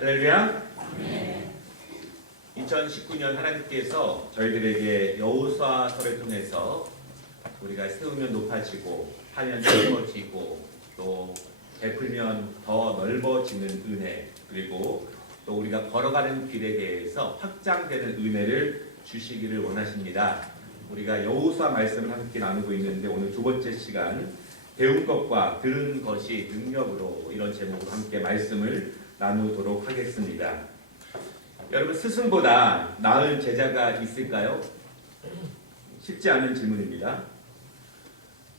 할렐루야. 2019년 하나님께서 저희들에게 여호수아서를 통해서 우리가 세우면 높아지고 하면 넓어지고 또 베풀면 더 넓어지는 은혜, 그리고 또 우리가 걸어가는 길에 대해서 확장되는 은혜를 주시기를 원하십니다. 우리가 여호수아 말씀을 함께 나누고 있는데 오늘 두 번째 시간 배운 것과 들은 것이 능력으로, 이런 제목으로 함께 말씀을 나누도록 하겠습니다. 여러분, 스승보다 나은 제자가 있을까요? 쉽지 않은 질문입니다.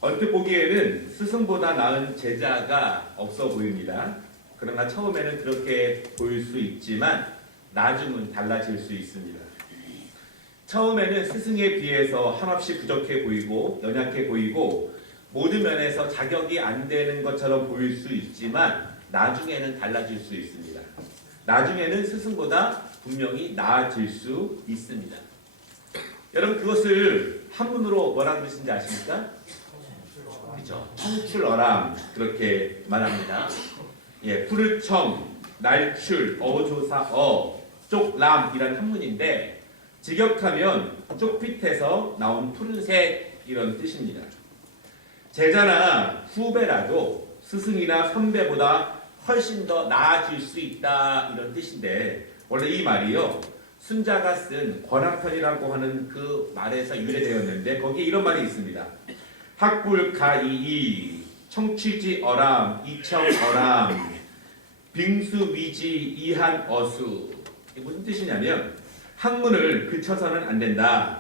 얼핏 보기에는 스승보다 나은 제자가 없어 보입니다. 그러나 처음에는 그렇게 보일 수 있지만 나중은 달라질 수 있습니다. 처음에는 스승에 비해서 한없이 부족해 보이고 연약해 보이고 모든 면에서 자격이 안 되는 것처럼 보일 수 있지만 나중에는 달라질 수 있습니다. 나중에는 스승보다 분명히 나아질 수 있습니다. 여러분, 그것을 한문으로 뭐라고 뜻인지 아십니까? 그죠? 청출어람, 그렇게 말합니다. 예, 푸를 청, 날출, 어조사 쪽람이라는 한문인데 직역하면 쪽빛에서 나온 푸른색, 이런 뜻입니다. 제자나 후배라도 스승이나 선배보다 훨씬 더 나아질 수 있다, 이런 뜻인데 원래 이 말이요, 순자가 쓴 권학편이라고 하는 그 말에서 유래되었는데 거기에 이런 말이 있습니다. 학불가이이 청취지어람 이청어람 빙수위지 이한어수. 이게 무슨 뜻이냐면 학문을 그쳐서는 안 된다.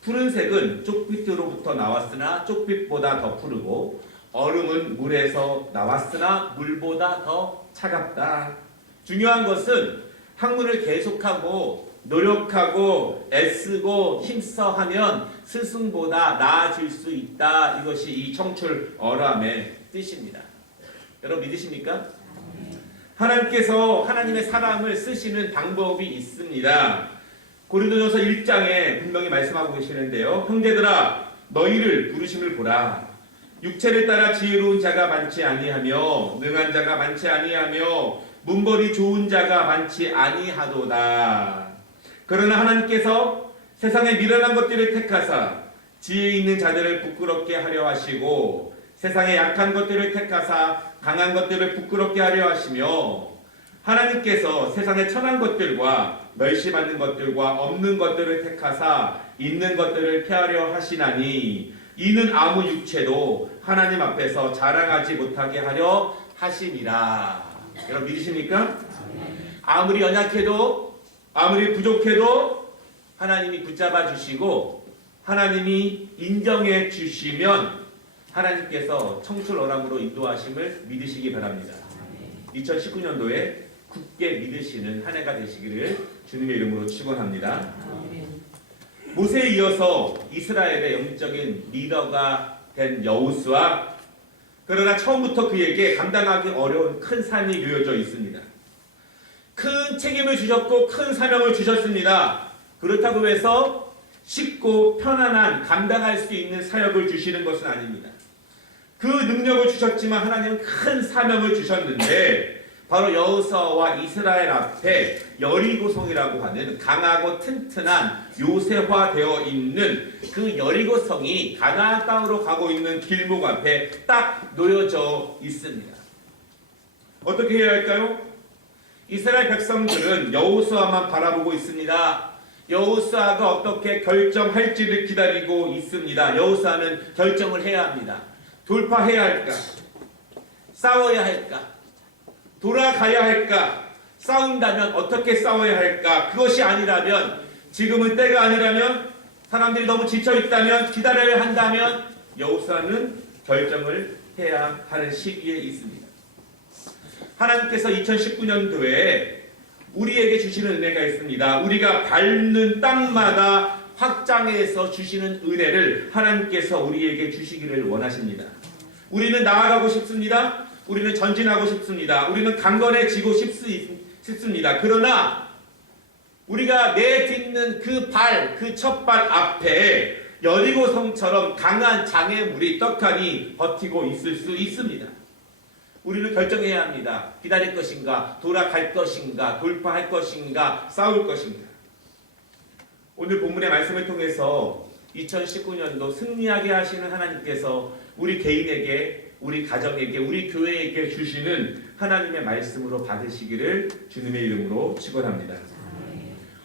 푸른색은 쪽빛으로부터 나왔으나 쪽빛보다 더 푸르고 얼음은 물에서 나왔으나 물보다 더 차갑다. 중요한 것은 학문을 계속하고 노력하고 애쓰고 힘써 하면 스승보다 나아질 수 있다. 이것이 이 청출어람의 뜻입니다. 여러분 믿으십니까? 하나님께서 하나님의 사람을 쓰시는 방법이 있습니다. 고린도전서 1장에 분명히 말씀하고 계시는데요. 형제들아, 너희를 부르심을 보라. 육체를 따라 지혜로운 자가 많지 아니하며 능한 자가 많지 아니하며 문벌이 좋은 자가 많지 아니하도다. 그러나 하나님께서 세상의 미련한 것들을 택하사 지혜 있는 자들을 부끄럽게 하려 하시고 세상의 약한 것들을 택하사 강한 것들을 부끄럽게 하려 하시며 하나님께서 세상의 천한 것들과 멸시받는 것들과 없는 것들을 택하사 있는 것들을 폐하려 하시나니 이는 아무 육체도 하나님 앞에서 자랑하지 못하게 하려 하심이라. 여러분 믿으십니까? 아무리 연약해도 아무리 부족해도 하나님이 붙잡아 주시고 하나님이 인정해 주시면 하나님께서 청출어람으로 인도하심을 믿으시기 바랍니다. 2019년도에 굳게 믿으시는 한 해가 되시기를 주님의 이름으로 축원합니다. 모세에 이어서 이스라엘의 영적인 리더가 된 여호수아, 그러나 처음부터 그에게 감당하기 어려운 큰 산이 놓여져 있습니다. 큰 책임을 주셨고 큰 사명을 주셨습니다. 그렇다고 해서 쉽고 편안한 감당할 수 있는 사역을 주시는 것은 아닙니다. 그 능력을 주셨지만 하나님은 큰 사명을 주셨는데 바로 여호수아와 이스라엘 앞에 여리고성이라고 하는 강하고 튼튼한 요새화되어 있는 그 여리고성이 가나안 땅으로 가고 있는 길목 앞에 딱 놓여져 있습니다. 어떻게 해야 할까요? 이스라엘 백성들은 여호수아만 바라보고 있습니다. 여호수아가 어떻게 결정할지를 기다리고 있습니다. 여호수아는 결정을 해야 합니다. 돌파해야 할까? 싸워야 할까? 돌아가야 할까? 싸운다면 어떻게 싸워야 할까? 그것이 아니라면, 지금은 때가 아니라면, 사람들이 너무 지쳐있다면, 기다려야 한다면 여호수아는 결정을 해야 하는 시기에 있습니다. 하나님께서 2019년도에 우리에게 주시는 은혜가 있습니다. 우리가 밟는 땅마다 확장해서 주시는 은혜를 하나님께서 우리에게 주시기를 원하십니다. 우리는 나아가고 싶습니다. 우리는 전진하고 싶습니다. 우리는 강건해지고 싶습니다. 그러나 우리가 내딛는 그 첫 발 앞에 여리고성처럼 강한 장애물이 떡하니 버티고 있을 수 있습니다. 우리는 결정해야 합니다. 기다릴 것인가, 돌아갈 것인가, 돌파할 것인가, 싸울 것인가. 오늘 본문의 말씀을 통해서 2019년도 승리하게 하시는 하나님께서 우리 개인에게, 우리 가정에게, 우리 교회에게 주시는 하나님의 말씀으로 받으시기를 주님의 이름으로 축원합니다.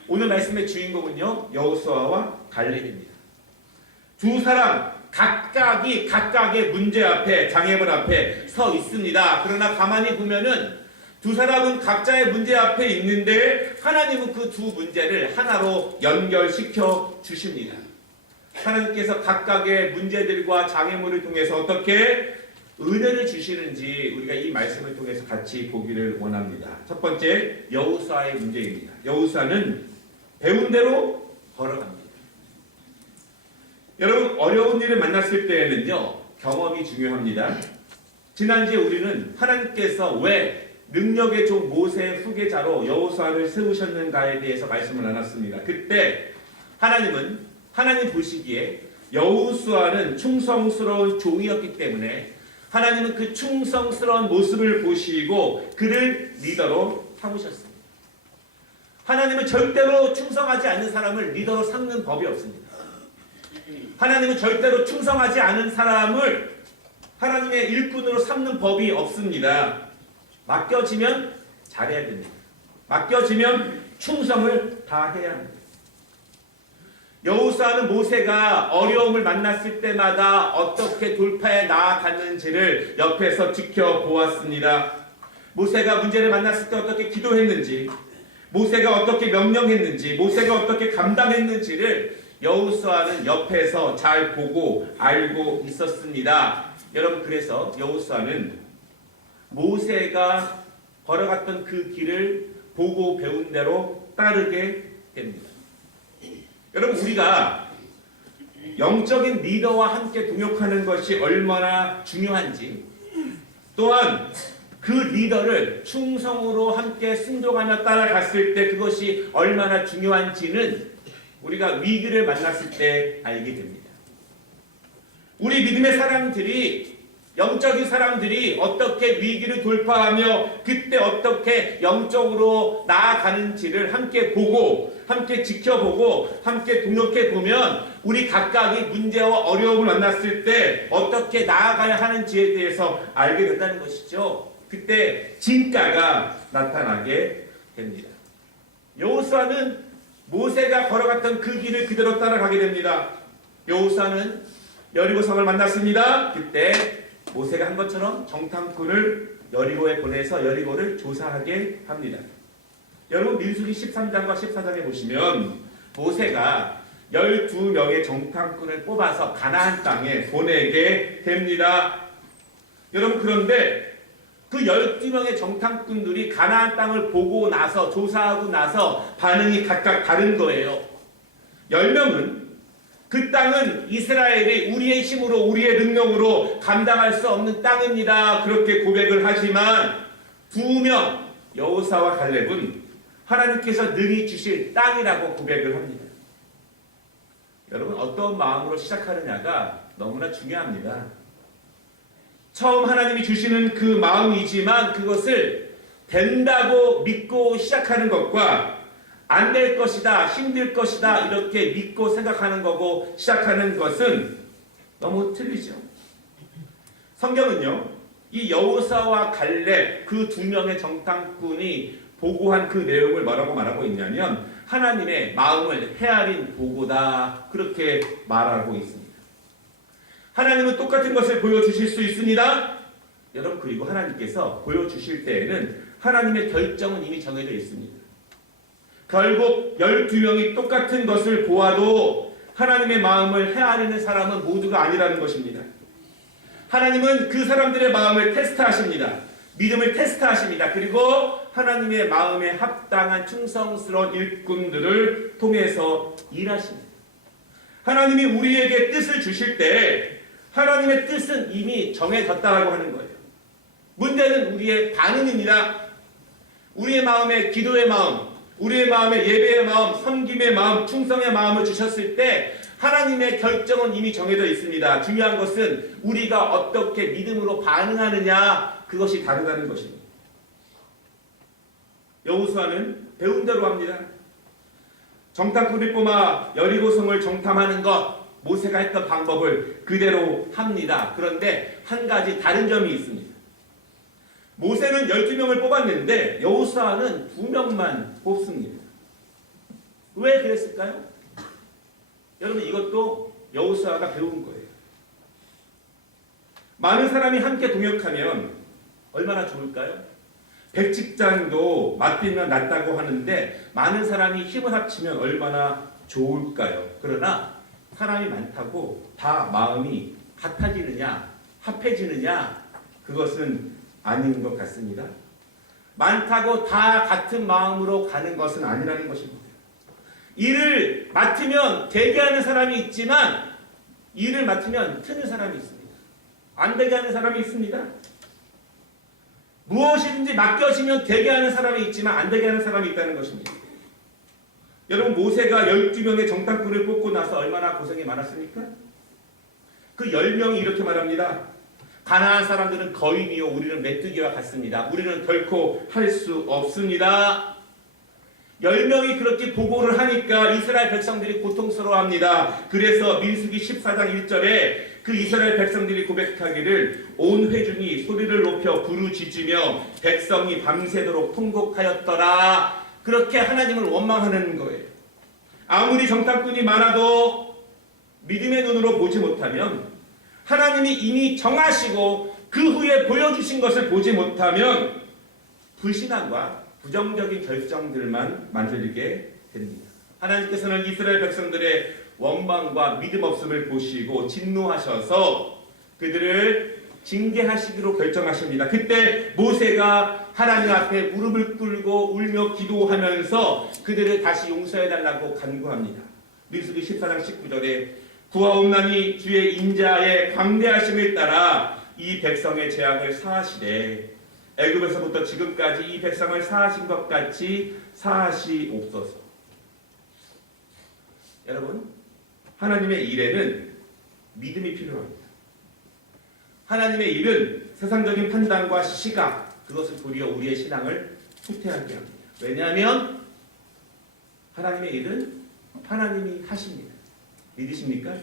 오늘 말씀의 주인공은요, 여호수아와 갈렙입니다. 두 사람 각각의 문제 앞에, 장애물 앞에 서 있습니다. 그러나 가만히 보면은 두 사람은 각자의 문제 앞에 있는데 하나님은 그 두 문제를 하나로 연결시켜 주십니다. 하나님께서 각각의 문제들과 장애물을 통해서 어떻게 은혜를 주시는지 우리가 이 말씀을 통해서 같이 보기를 원합니다. 첫 번째, 여호수아의 문제입니다. 여호수아는 배운 대로 걸어갑니다. 여러분, 어려운 일을 만났을 때에는요, 경험이 중요합니다. 지난주에 우리는 하나님께서 왜 능력의 종 모세의 후계자로 여호수아를 세우셨는가에 대해서 말씀을 나눴습니다. 그때 하나님 보시기에 여호수아는 충성스러운 종이었기 때문에 하나님은 그 충성스러운 모습을 보시고 그를 리더로 삼으셨습니다. 하나님은 절대로 충성하지 않는 사람을 리더로 삼는 법이 없습니다. 하나님은 절대로 충성하지 않은 사람을 하나님의 일꾼으로 삼는 법이 없습니다. 맡겨지면 잘해야 됩니다. 맡겨지면 충성을 다해야 합니다. 여호수아는 모세가 어려움을 만났을 때마다 어떻게 돌파해 나아갔는지를 옆에서 지켜보았습니다. 모세가 문제를 만났을 때 어떻게 기도했는지, 모세가 어떻게 명령했는지, 모세가 어떻게 감당했는지를 여호수아는 옆에서 잘 보고 알고 있었습니다. 여러분, 그래서 여호수아는 모세가 걸어갔던 그 길을 보고 배운 대로 따르게 됩니다. 여러분, 우리가 영적인 리더와 함께 동역하는 것이 얼마나 중요한지, 또한 그 리더를 충성으로 함께 순종하며 따라갔을 때 그것이 얼마나 중요한지는 우리가 위기를 만났을 때 알게 됩니다. 우리 믿음의 사람들이, 영적인 사람들이 어떻게 위기를 돌파하며 그때 어떻게 영적으로 나아가는지를 함께 보고, 함께 지켜보고, 함께 동역해보면 우리 각각이 문제와 어려움을 만났을 때 어떻게 나아가야 하는지에 대해서 알게 된다는 것이죠. 그때 진가가 나타나게 됩니다. 여호수아는 모세가 걸어갔던 그 길을 그대로 따라가게 됩니다. 여호수아는 여리고성을 만났습니다. 그때 모세가 한 것처럼 정탐꾼을 여리고에 보내서 여리고를 조사하게 합니다. 여러분, 민수기 13장과 14장에 보시면 모세가 12명의 정탐꾼을 뽑아서 가나안 땅에 보내게 됩니다. 여러분, 그런데 그 12명의 정탐꾼들이 가나안 땅을 보고 나서, 조사하고 나서 반응이 각각 다른 거예요. 10명은 그 땅은 이스라엘이 우리의 힘으로, 우리의 능력으로 감당할 수 없는 땅입니다, 그렇게 고백을 하지만 2명, 여호수아와 갈렙은 하나님께서 능히 주실 땅이라고 고백을 합니다. 여러분, 어떤 마음으로 시작하느냐가 너무나 중요합니다. 처음 하나님이 주시는 그 마음이지만 그것을 된다고 믿고 시작하는 것과 안 될 것이다, 힘들 것이다 이렇게 믿고 생각하는 거고 시작하는 것은 너무 틀리죠. 성경은요, 이 여호수아와 갈렙 그 2명의 정탐꾼이 보고한 그 내용을 뭐라고 말하고 있냐면 하나님의 마음을 헤아린 보고다, 그렇게 말하고 있습니다. 하나님은 똑같은 것을 보여주실 수 있습니다. 여러분, 그리고 하나님께서 보여주실 때에는 하나님의 결정은 이미 정해져 있습니다. 결국 12명이 똑같은 것을 보아도 하나님의 마음을 헤아리는 사람은 모두가 아니라는 것입니다. 하나님은 그 사람들의 마음을 테스트하십니다. 믿음을 테스트하십니다. 그리고 하나님의 마음에 합당한 충성스러운 일꾼들을 통해서 일하십니다. 하나님이 우리에게 뜻을 주실 때 하나님의 뜻은 이미 정해졌다라고 하는 거예요. 문제는 우리의 반응입니다. 우리의 마음에 기도의 마음, 우리의 마음에 예배의 마음, 섬김의 마음, 충성의 마음을 주셨을 때 하나님의 결정은 이미 정해져 있습니다. 중요한 것은 우리가 어떻게 믿음으로 반응하느냐, 그것이 다르다는 것입니다. 여호수아는 배운 대로 합니다. 정탐꾼을 뽑아 여리고성을 정탐하는 것, 모세가 했던 방법을 그대로 합니다. 그런데 한 가지 다른 점이 있습니다. 모세는 12명을 뽑았는데 여호수아는 2명만 뽑습니다. 왜 그랬을까요? 여러분, 이것도 여호수아가 배운 거예요. 많은 사람이 함께 동역하면 얼마나 좋을까요? 백직장도 맞비면 낫다고 하는데 많은 사람이 힘을 합치면 얼마나 좋을까요? 그러나 사람이 많다고 다 마음이 같아지느냐, 합해지느냐, 그것은 아닌 것 같습니다. 많다고 다 같은 마음으로 가는 것은 아니라는 것입니다. 일을 맡으면 되게 하는 사람이 있지만 일을 맡으면 트는 사람이 있습니다. 안 되게 하는 사람이 있습니다. 무엇이든지 맡겨지면 되게 하는 사람이 있지만 안 되게 하는 사람이 있다는 것입니다. 여러분, 모세가 12명의 정탐꾼을 뽑고 나서 얼마나 고생이 많았습니까? 그 10명이 이렇게 말합니다. 가나안 사람들은 거인이요 우리는 메뚜기와 같습니다. 우리는 결코 할 수 없습니다. 10명이 그렇게 보고를 하니까 이스라엘 백성들이 고통스러워합니다. 그래서 민수기 14장 1절에 그 이스라엘 백성들이 고백하기를 온 회중이 소리를 높여 부르짖으며 백성이 밤새도록 통곡하였더라. 그렇게 하나님을 원망하는 거예요. 아무리 정탐꾼이 많아도 믿음의 눈으로 보지 못하면, 하나님이 이미 정하시고 그 후에 보여주신 것을 보지 못하면 불신앙과 부정적인 결정들만 만들게 됩니다. 하나님께서는 이스라엘 백성들의 원망과 믿음 없음을 보시고 진노하셔서 그들을 징계하시기로 결정하십니다. 그때 모세가 하나님 앞에 무릎을 꿇고 울며 기도하면서 그들을 다시 용서해달라고 간구합니다. 민수기 14장 19절에 구하옵나니 주의 인자의 광대하심을 따라 이 백성의 죄악을 사하시되 애굽에서부터 지금까지 이 백성을 사하신 것 같이 사하시옵소서. 여러분, 하나님의 일에는 믿음이 필요합니다. 하나님의 일은 세상적인 판단과 시각, 그것을 도리어 우리의 신앙을 후퇴하게 합니다. 왜냐하면 하나님의 일은 하나님이 하십니다. 믿으십니까?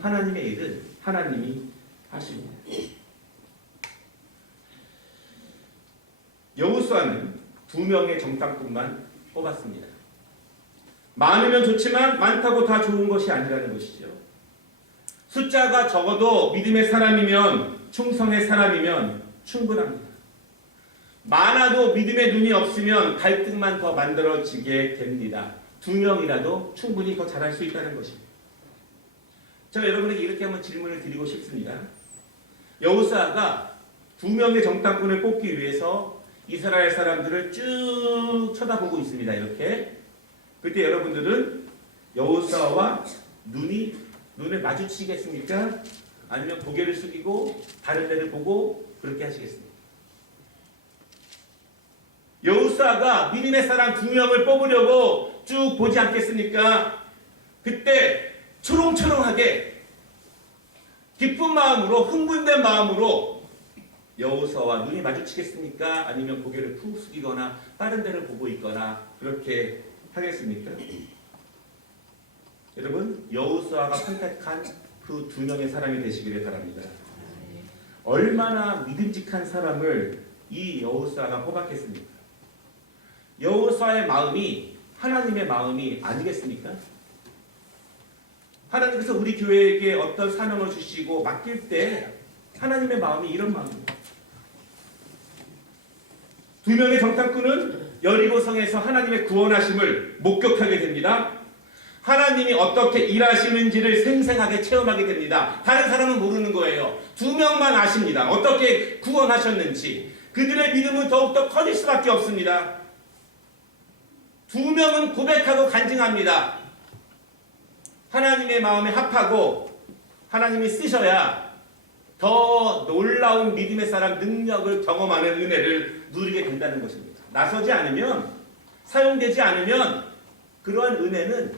하나님의 일은 하나님이 하십니다. 여호수아는 2명의 정탐꾼만 뽑았습니다. 많으면 좋지만 많다고 다 좋은 것이 아니라는 것이죠. 숫자가 적어도 믿음의 사람이면, 충성의 사람이면 충분합니다. 많아도 믿음의 눈이 없으면 갈등만 더 만들어지게 됩니다. 2명이라도 충분히 더 잘할 수 있다는 것입니다. 제가 여러분에게 이렇게 한번 질문을 드리고 싶습니다. 여호수아가 2명의 정탐꾼을 뽑기 위해서 이스라엘 사람들을 쭉 쳐다보고 있습니다. 이렇게. 그때 여러분들은 여호수아와 눈을 마주치겠습니까? 아니면 고개를 숙이고 다른 데를 보고 그렇게 하시겠습니까? 여호수아가 믿음의 사람 2명을 뽑으려고 쭉 보지 않겠습니까? 그때 초롱초롱하게 기쁜 마음으로, 흥분된 마음으로 여호수아와 눈이 마주치겠습니까? 아니면 고개를 푹 숙이거나 다른 데를 보고 있거나 그렇게 하겠습니까? 여러분, 여호수아가 선택한 그 2명의 사람이 되시기를 바랍니다. 얼마나 믿음직한 사람을 이 여호수아가 뽑았겠습니까? 여호수아의 마음이 하나님의 마음이 아니겠습니까? 하나님께서 우리 교회에게 어떤 사명을 주시고 맡길 때 하나님의 마음이 이런 마음입니다. 2명의 정탐꾼은 여리고성에서 하나님의 구원하심을 목격하게 됩니다. 하나님이 어떻게 일하시는지를 생생하게 체험하게 됩니다. 다른 사람은 모르는 거예요. 2명만 아십니다. 어떻게 구원하셨는지. 그들의 믿음은 더욱더 커질 수밖에 없습니다. 2명은 고백하고 간증합니다. 하나님의 마음에 합하고 하나님이 쓰셔야 더 놀라운 믿음의 사람 능력을 경험하는 은혜를 누리게 된다는 것입니다. 나서지 않으면, 사용되지 않으면 그러한 은혜는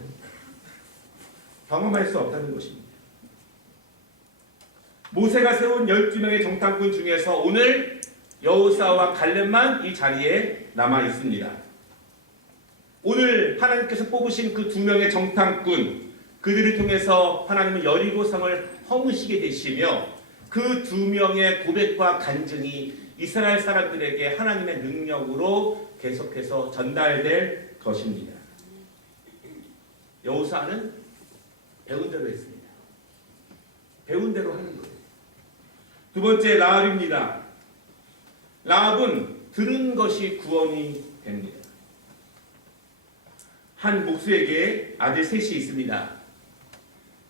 경험할 수 없다는 것입니다. 모세가 세운 12명의 정탐꾼 중에서 오늘 여호수아와 갈렙만 이 자리에 남아 있습니다. 오늘 하나님께서 뽑으신 그 2명의 정탐꾼, 그들을 통해서 하나님은 여리고성을 허무시게 되시며 그 2명의 고백과 간증이 이스라엘 사람들에게 하나님의 능력으로 계속해서 전달될 것입니다. 여호수아는 배운 대로 했습니다. 배운 대로 하는 거예요. 두 번째, 라합입니다. 라합은 들은 것이 구원이 됩니다. 한 목수에게 아들 셋이 있습니다.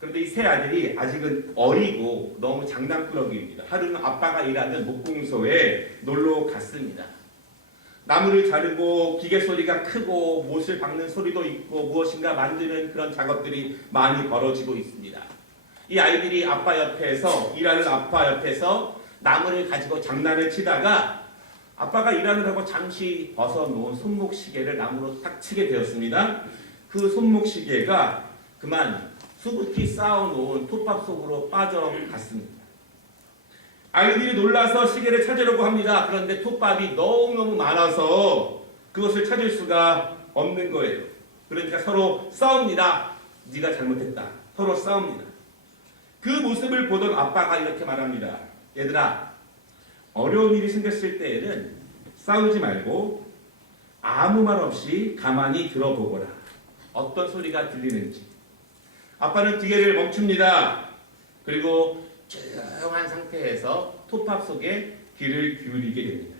그런데 이 세 아들이 아직은 어리고 너무 장난꾸러기입니다. 하루는 아빠가 일하는 목공소에 놀러 갔습니다. 나무를 자르고 기계 소리가 크고 못을 박는 소리도 있고 무엇인가 만드는 그런 작업들이 많이 벌어지고 있습니다. 이 아이들이 아빠 옆에서, 일하는 아빠 옆에서 나무를 가지고 장난을 치다가 아빠가 일하느라고 잠시 벗어놓은 손목시계를 나무로 탁 치게 되었습니다. 그 손목시계가 그만 수북히 쌓아놓은 톱밥 속으로 빠져갔습니다. 아이들이 놀라서 시계를 찾으려고 합니다. 그런데 톱밥이 너무너무 많아서 그것을 찾을 수가 없는 거예요. 그러니까 서로 싸웁니다. 네가 잘못했다. 서로 싸웁니다. 그 모습을 보던 아빠가 이렇게 말합니다. 얘들아, 어려운 일이 생겼을 때에는 싸우지 말고 아무 말 없이 가만히 들어보거라. 어떤 소리가 들리는지. 아빠는 기계를 멈춥니다. 그리고 조용한 상태에서 톱밥 속에 귀를 기울이게 됩니다.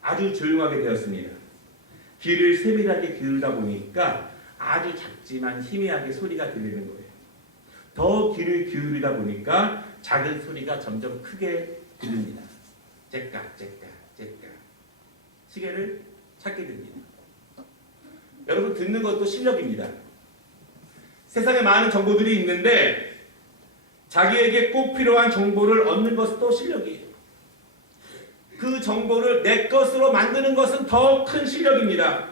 아주 조용하게 되었습니다. 귀를 세밀하게 기울이다 보니까 아주 작지만 희미하게 소리가 들리는 거예요. 더 귀를 기울이다 보니까 작은 소리가 점점 크게 들립니다. 째깍 째깍 째깍. 시계를 찾게 됩니다. 여러분, 듣는 것도 실력입니다. 세상에 많은 정보들이 있는데 자기에게 꼭 필요한 정보를 얻는 것도 실력이에요. 그 정보를 내 것으로 만드는 것은 더 큰 실력입니다.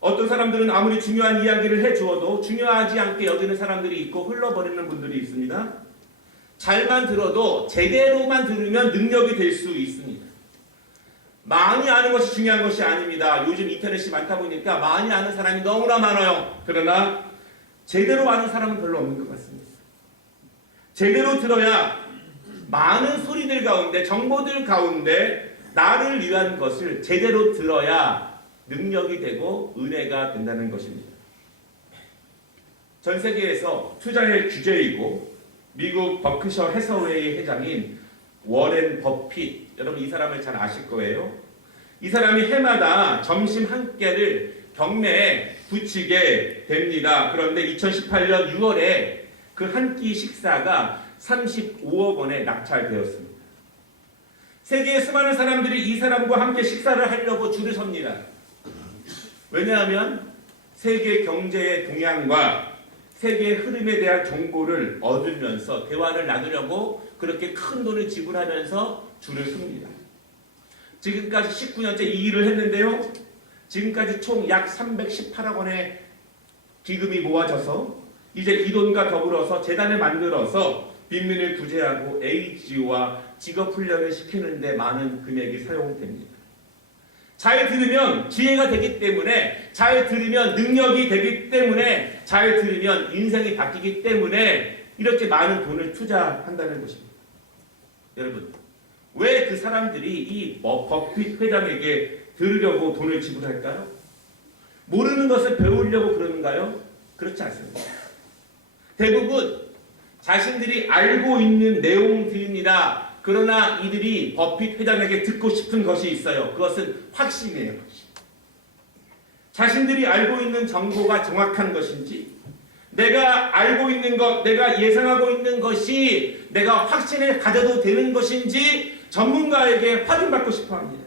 어떤 사람들은 아무리 중요한 이야기를 해주어도 중요하지 않게 여기는 사람들이 있고 흘러버리는 분들이 있습니다. 잘만 들어도 제대로만 들으면 능력이 될 수 있습니다. 많이 아는 것이 중요한 것이 아닙니다. 요즘 인터넷이 많다 보니까 많이 아는 사람이 너무나 많아요. 그러나 제대로 아는 사람은 별로 없는 것 같습니다. 제대로 들어야 많은 소리들 가운데, 정보들 가운데 나를 위한 것을 제대로 들어야 능력이 되고 은혜가 된다는 것입니다. 전 세계에서 투자의 주제이고 미국 버크셔 해서웨이 회장인 워렌 버핏, 여러분 이 사람을 잘 아실 거예요. 이 사람이 해마다 점심 한 끼를 경매에 붙이게 됩니다. 그런데 2018년 6월에 그 한 끼 식사가 35억 원에 낙찰되었습니다. 세계의 수많은 사람들이 이 사람과 함께 식사를 하려고 줄을 섭니다. 왜냐하면 세계 경제의 동향과 세계의 흐름에 대한 정보를 얻으면서 대화를 나누려고 그렇게 큰 돈을 지불하면서 줄을 섭니다. 지금까지 19년째 이 일을 했는데요. 지금까지 총 약 318억 원의 기금이 모아져서 이제 이 돈과 더불어서 재단을 만들어서 빈민을 구제하고 에이즈와 직업훈련을 시키는 데 많은 금액이 사용됩니다. 잘 들으면 기회가 되기 때문에, 잘 들으면 능력이 되기 때문에, 잘 들으면 인생이 바뀌기 때문에 이렇게 많은 돈을 투자한다는 것입니다. 여러분, 왜 그 사람들이 이 버핏 회장에게 들으려고 돈을 지불할까요? 모르는 것을 배우려고 그러는가요? 그렇지 않습니다. 대부분 자신들이 알고 있는 내용들입니다. 그러나 이들이 버핏 회장에게 듣고 싶은 것이 있어요. 그것은 확신이에요. 확신. 자신들이 알고 있는 정보가 정확한 것인지, 내가 알고 있는 것, 내가 예상하고 있는 것이 내가 확신을 가져도 되는 것인지 전문가에게 확인받고 싶어 합니다.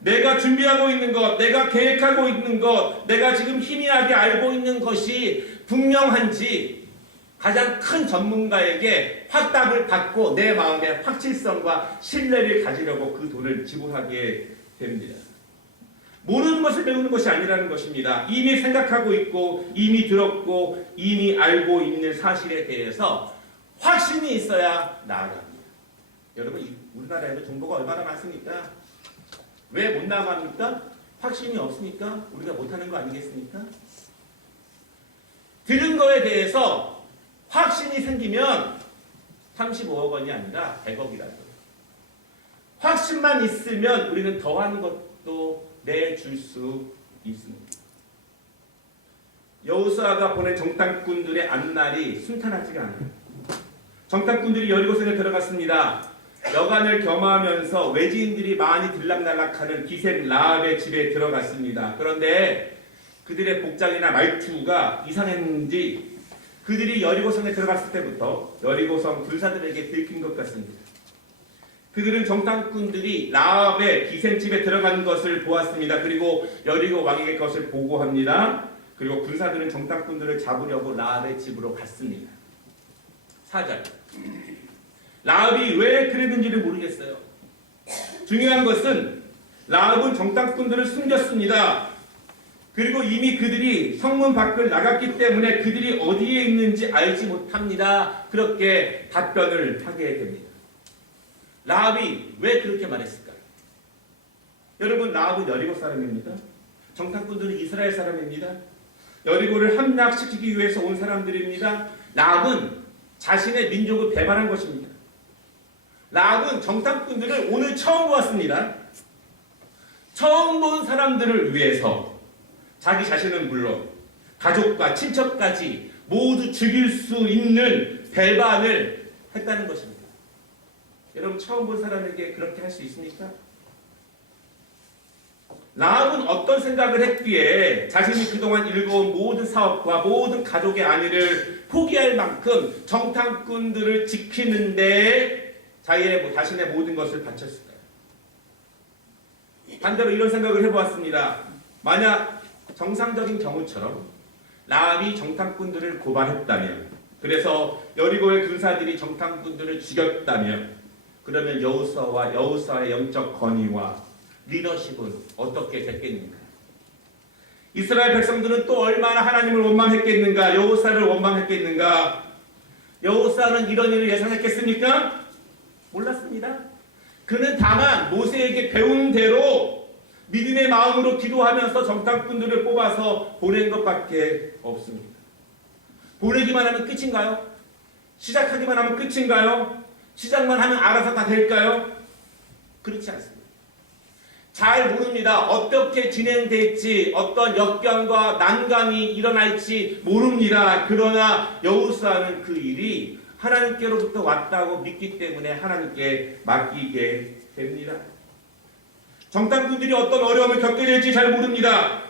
내가 준비하고 있는 것, 내가 계획하고 있는 것, 내가 지금 희미하게 알고 있는 것이 분명한지 가장 큰 전문가에게 확답을 받고 내 마음의 확실성과 신뢰를 가지려고 그 돈을 지불하게 됩니다. 모르는 것을 배우는 것이 아니라는 것입니다. 이미 생각하고 있고 이미 들었고 이미 알고 있는 사실에 대해서 확신이 있어야 나아갑니다. 여러분, 우리나라에도 정보가 얼마나 많습니까? 왜 못 나아갑니까? 확신이 없으니까 우리가 못하는 거 아니겠습니까? 들은 거에 대해서 확신이 생기면 35억 원이 아니라 100억이라도 확신만 있으면 우리는 더한 것도 내줄 수 있습니다. 여호수아가 보낸 정탐꾼들의 앞날이 순탄하지가 않아요. 정탐꾼들이 여리고성에 들어갔습니다. 여간을 겸하면서 외지인들이 많이 들락날락하는 기생 라합의 집에 들어갔습니다. 그런데 그들의 복장이나 말투가 이상했는지 그들이 여리고성에 들어갔을 때부터 여리고성 군사들에게 들킨 것 같습니다. 그들은 정탐꾼들이 라합의 기생집에 들어간 것을 보았습니다. 그리고 여리고 왕에게 그것을 보고합니다. 그리고 군사들은 정탐꾼들을 잡으려고 라합의 집으로 갔습니다. 4절. 라합이 왜 그랬는지를 모르겠어요. 중요한 것은 라합은 정탐꾼들을 숨겼습니다. 그리고 이미 그들이 성문 밖을 나갔기 때문에 그들이 어디에 있는지 알지 못합니다. 그렇게 답변을 하게 됩니다. 라합이 왜 그렇게 말했을까요? 여러분, 라합은 여리고 사람입니다. 정탐꾼들은 이스라엘 사람입니다. 여리고를 함락시키기 위해서 온 사람들입니다. 라합은 자신의 민족을 배반한 것입니다. 라합은 정탐꾼들을 오늘 처음 보았습니다. 처음 본 사람들을 위해서 자기 자신은 물론 가족과 친척까지 모두 죽일 수 있는 배반을 했다는 것입니다. 여러분, 처음 본 사람에게 그렇게 할 수 있습니까? 라합은 어떤 생각을 했기에 자신이 그동안 일궈온 모든 사업과 모든 가족의 안위를 포기할 만큼 정탐꾼들을 지키는데 자신의 모든 것을 바쳤을까요? 반대로 이런 생각을 해보았습니다. 만약 정상적인 경우처럼 라합이 정탐꾼들을 고발했다면, 그래서 여리고의 군사들이 정탐꾼들을 죽였다면, 그러면 여호수아와 여호수아의 영적 권위와 리더십은 어떻게 됐겠는가? 이스라엘 백성들은 또 얼마나 하나님을 원망했겠는가? 여호수아를 원망했겠는가? 여호수아는 이런 일을 예상했겠습니까? 몰랐습니다. 그는 다만 모세에게 배운 대로 믿음의 마음으로 기도하면서 정탐꾼들을 뽑아서 보낸 것밖에 없습니다. 보내기만 하면 끝인가요? 시작하기만 하면 끝인가요? 시작만 하면 알아서 다 될까요? 그렇지 않습니다. 잘 모릅니다. 어떻게 진행될지, 어떤 역경과 난감이 일어날지 모릅니다. 그러나 여호수아는 그 일이 하나님께로부터 왔다고 믿기 때문에 하나님께 맡기게 됩니다. 정탐꾼들이 어떤 어려움을 겪게 될지 잘 모릅니다.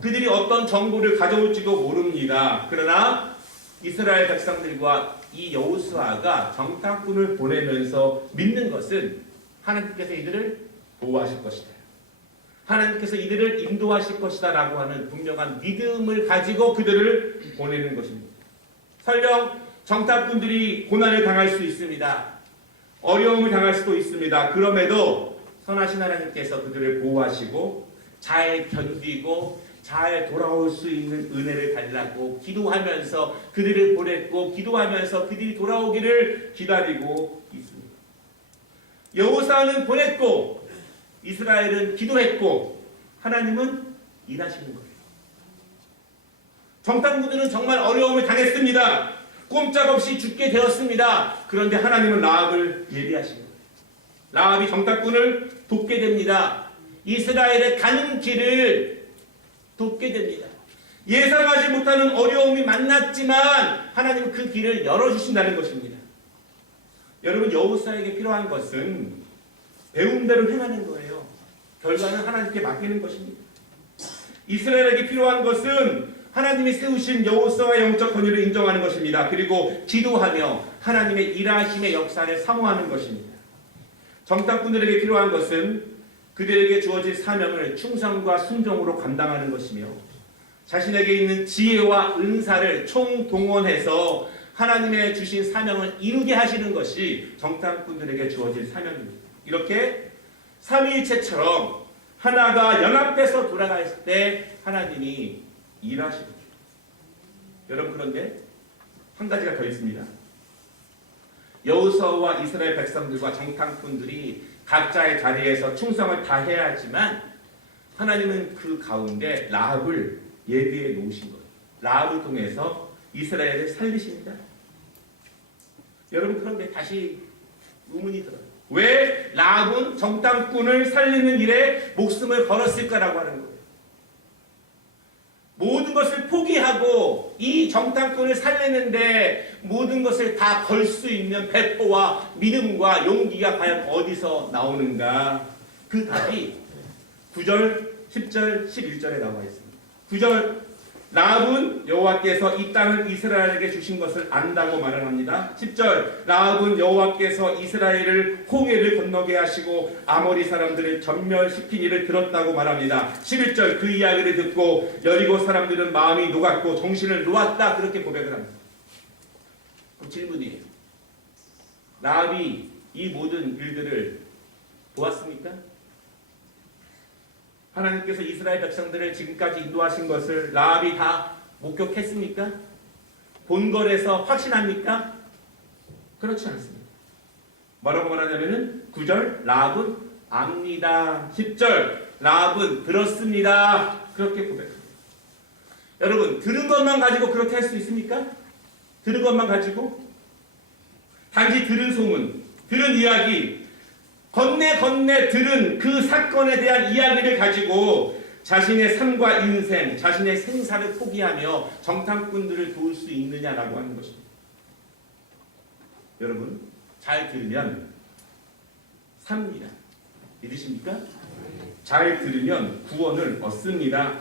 그들이 어떤 정보를 가져올지도 모릅니다. 그러나 이스라엘 백성들과 이 여호수아가 정탐꾼을 보내면서 믿는 것은 하나님께서 이들을 보호하실 것이다, 하나님께서 이들을 인도하실 것이다 라고 하는 분명한 믿음을 가지고 그들을 보내는 것입니다. 설령 정탐꾼들이 고난을 당할 수 있습니다. 어려움을 당할 수도 있습니다. 그럼에도 선하신 하나님께서 그들을 보호하시고 잘 견디고 잘 돌아올 수 있는 은혜를 달라고 기도하면서 그들을 보냈고, 기도하면서 그들이 돌아오기를 기다리고 있습니다. 여호수아는 보냈고 이스라엘은 기도했고 하나님은 일하시는 거예요. 정탐꾼들은 정말 어려움을 당했습니다. 꼼짝없이 죽게 되었습니다. 그런데 하나님은 라합을 예비하신 거예요. 라합이 정탐꾼을 돕게 됩니다. 이스라엘의 가는 길을 돕게 됩니다. 예상하지 못하는 어려움이 만났지만 하나님은 그 길을 열어주신다는 것입니다. 여러분, 여호수아에게 필요한 것은 배운 대로 행하는 거예요. 결과는 하나님께 맡기는 것입니다. 이스라엘에게 필요한 것은 하나님이 세우신 여호수아의 영적 권위를 인정하는 것입니다. 그리고 기도하며 하나님의 일하심의 역사를 사모하는 것입니다. 정탐꾼들에게 필요한 것은 그들에게 주어진 사명을 충성과 순종으로 감당하는 것이며, 자신에게 있는 지혜와 은사를 총동원해서 하나님의 주신 사명을 이루게 하시는 것이 정탐꾼들에게 주어진 사명입니다. 이렇게 삼위일체처럼 하나가 연합돼서 돌아갈 때 하나님이 일하시고. 여러분, 그런데 한 가지가 더 있습니다. 여호수아와 이스라엘 백성들과 정탐꾼들이 각자의 자리에서 충성을 다해야 하지만 하나님은 그 가운데 라합을 예비해 놓으신 거예요. 라합을 통해서 이스라엘을 살리십니다. 여러분, 그런데 다시 의문이 들어요. 왜 라합은 정탐꾼을 살리는 일에 목숨을 걸었을까라고 하는 거예요. 모든 것을 포기하고 이 정탐꾼을 살리는데 모든 것을 다 걸 수 있는 배포와 믿음과 용기가 과연 어디서 나오는가? 그 답이 9절, 10절, 11절에 나와 있습니다. 9절, 라합은 여호와께서 이 땅을 이스라엘에게 주신 것을 안다고 말을 합니다. 10절, 라합은 여호와께서 이스라엘을 홍해를 건너게 하시고 아모리 사람들을 전멸시킨 일을 들었다고 말합니다. 11절, 그 이야기를 듣고 여리고 사람들은 마음이 녹았고 정신을 놓았다, 그렇게 고백을 합니다. 그럼 질문이에요. 라합이 이 모든 일들을 보았습니까? 하나님께서 이스라엘 백성들을 지금까지 인도하신 것을 라합이 다 목격했습니까? 본걸에서 확신합니까? 그렇지 않습니다. 뭐라고 말하냐면은 9절, 라합은 압니다. 10절, 라합은 들었습니다. 그렇게 고백합니다. 여러분, 들은 것만 가지고 그렇게 할 수 있습니까? 들은 것만 가지고? 단지 들은 소문, 들은 이야기, 건네 들은 그 사건에 대한 이야기를 가지고 자신의 삶과 인생, 자신의 생사를 포기하며 정탐꾼들을 도울 수 있느냐라고 하는 것입니다. 여러분, 잘 들으면 삽니다. 믿으십니까? 잘 들으면 구원을 얻습니다.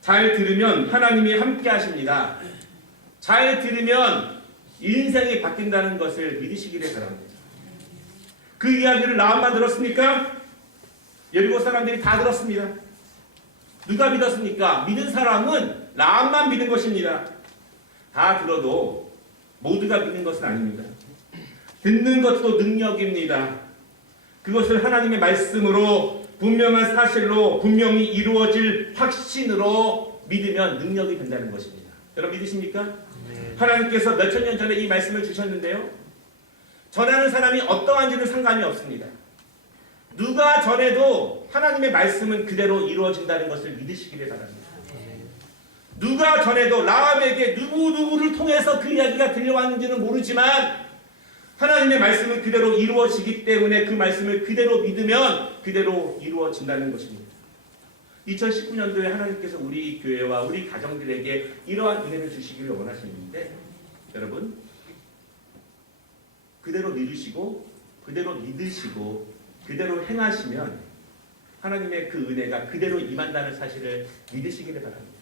잘 들으면 하나님이 함께 하십니다. 잘 들으면 인생이 바뀐다는 것을 믿으시기를 바랍니다. 그 이야기를 라합만 들었습니까? 여리고 사람들이 다 들었습니다. 누가 믿었습니까? 믿은 사람은 라합만 믿은 것입니다. 다 들어도 모두가 믿는 것은 아닙니다. 듣는 것도 능력입니다. 그것을 하나님의 말씀으로 분명한 사실로 분명히 이루어질 확신으로 믿으면 능력이 된다는 것입니다. 여러분, 믿으십니까? 하나님께서 몇천 년 전에 이 말씀을 주셨는데요. 전하는 사람이 어떠한지는 상관이 없습니다. 누가 전해도 하나님의 말씀은 그대로 이루어진다는 것을 믿으시기를 바랍니다. 누가 전해도 라합에게 누구를 통해서 그 이야기가 들려왔는지는 모르지만 하나님의 말씀은 그대로 이루어지기 때문에 그 말씀을 그대로 믿으면 그대로 이루어진다는 것입니다. 2019년도에 하나님께서 우리 교회와 우리 가정들에게 이러한 은혜를 주시기를 원하시는데, 여러분, 그대로 믿으시고 그대로 믿으시고 그대로 행하시면 하나님의 그 은혜가 그대로 임한다는 사실을 믿으시기를 바랍니다.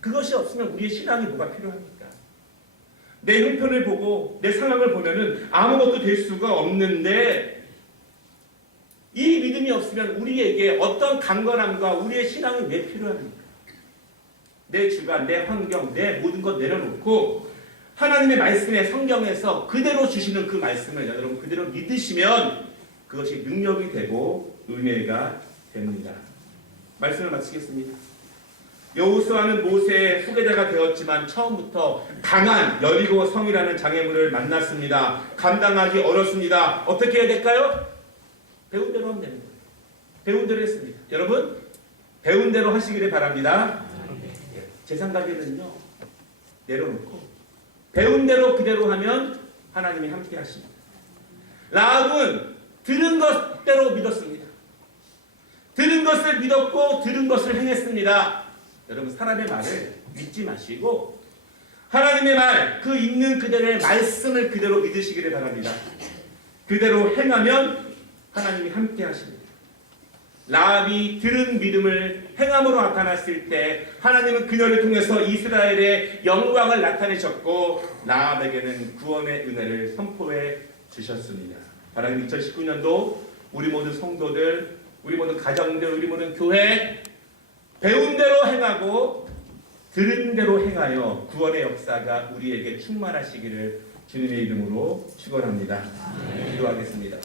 그것이 없으면 우리의 신앙이 뭐가 필요합니까? 내 형편을 보고 내 상황을 보면은 아무것도 될 수가 없는데, 이 믿음이 없으면 우리에게 어떤 강건함과 우리의 신앙이 왜 필요합니까? 내 주관, 내 환경, 내 모든 것 내려놓고 하나님의 말씀에 성경에서 그대로 주시는 그 말씀을 여러분 그대로 믿으시면 그것이 능력이 되고 은혜가 됩니다. 말씀을 마치겠습니다. 여호수아는 모세의 후계자가 되었지만 처음부터 강한 여리고 성이라는 장애물을 만났습니다. 감당하기 어렵습니다. 어떻게 해야 될까요? 배운 대로 하면 됩니다. 배운 대로 했습니다. 여러분, 배운 대로 하시기를 바랍니다. 재산가계는요, 내려놓고 배운 대로 그대로 하면 하나님이 함께 하십니다. 라합은 들은 것대로 믿었습니다. 들은 것을 믿었고 들은 것을 행했습니다. 여러분, 사람의 말을 믿지 마시고 하나님의 말, 그 있는 그대로의 말씀을 그대로 믿으시기를 바랍니다. 그대로 행하면 하나님이 함께 하십니다. 라합이 들은 믿음을 행함으로 나타났을 때 하나님은 그녀를 통해서 이스라엘의 영광을 나타내셨고 라합에게는 구원의 은혜를 선포해 주셨습니다. 하나님, 2019년도 우리 모든 성도들, 우리 모든 가정들, 우리 모든 교회 배운 대로 행하고 들은 대로 행하여 구원의 역사가 우리에게 충만하시기를 주님의 이름으로 축원합니다. 기도하겠습니다.